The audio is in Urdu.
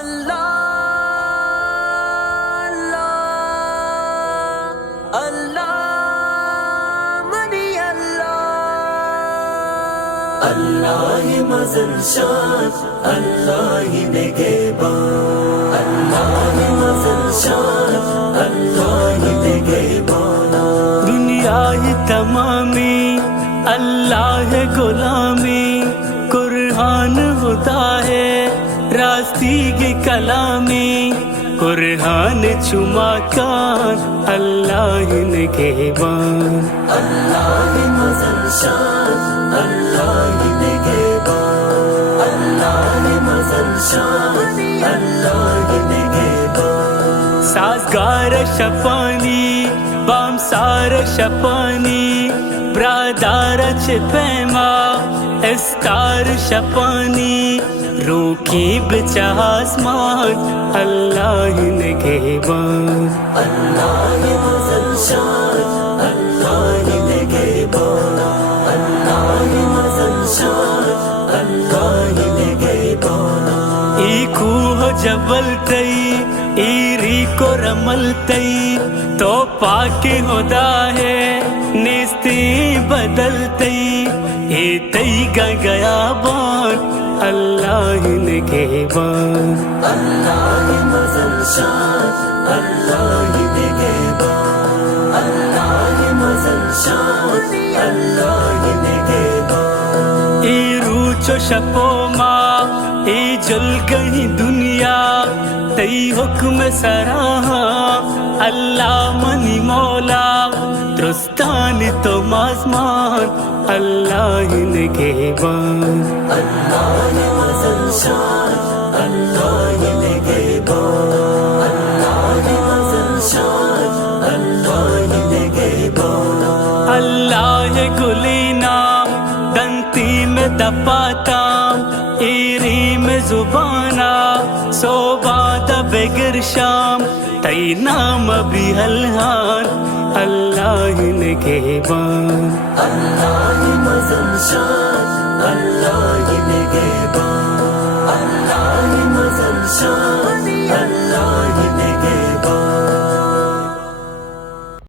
اللہ مزل شان اللہ نگہبان، اللہ مزل شان اللہ نگہبان۔ دنیا تمامی اللہ غلامی، قرآن ہوتا ہے راستی کی کلامی، قرآن چما کان اللہ نگہبان۔ اللہ مزل شان اللہ نگہبان، اللہ مزل شان اللہ نگہبان۔ سازگار شپانی بام سار شپانی، برادار چپیما استار شپانی، روکی بچہ آسمان اللہ نگہبان۔ اللہ مزل شان اللہ نگہبان، اللہ مزل شان اللہ نگہبان۔ ای کوہ جبل تئی ای ری کو رمل تئی، تو پاک خدا ہے نیستی بدل تئی، اے تئی گیا بان اللہ نگہبان۔ اللہ مزل شان اللہ نگہبان، اللہ مزل شان اللہ نگہبان۔ ای روچو شپو ماں ای جل گئی دنیا، تئی حکم سراہا اللہ منی مولا، درستان تو مازمان اللہ نگہبان۔ اللہ مزل شان اللہ نگہبان، اللہ مزل شان اللہ نگہبان۔ اللہ گلینا دنتی میں دپاتا، ایری میں زبانا صوباد بگر شام، تئی نام بھی الہان اللہ نگہبان۔ اللہ مزل شان اللہ نگہبان، اللہ مزل شان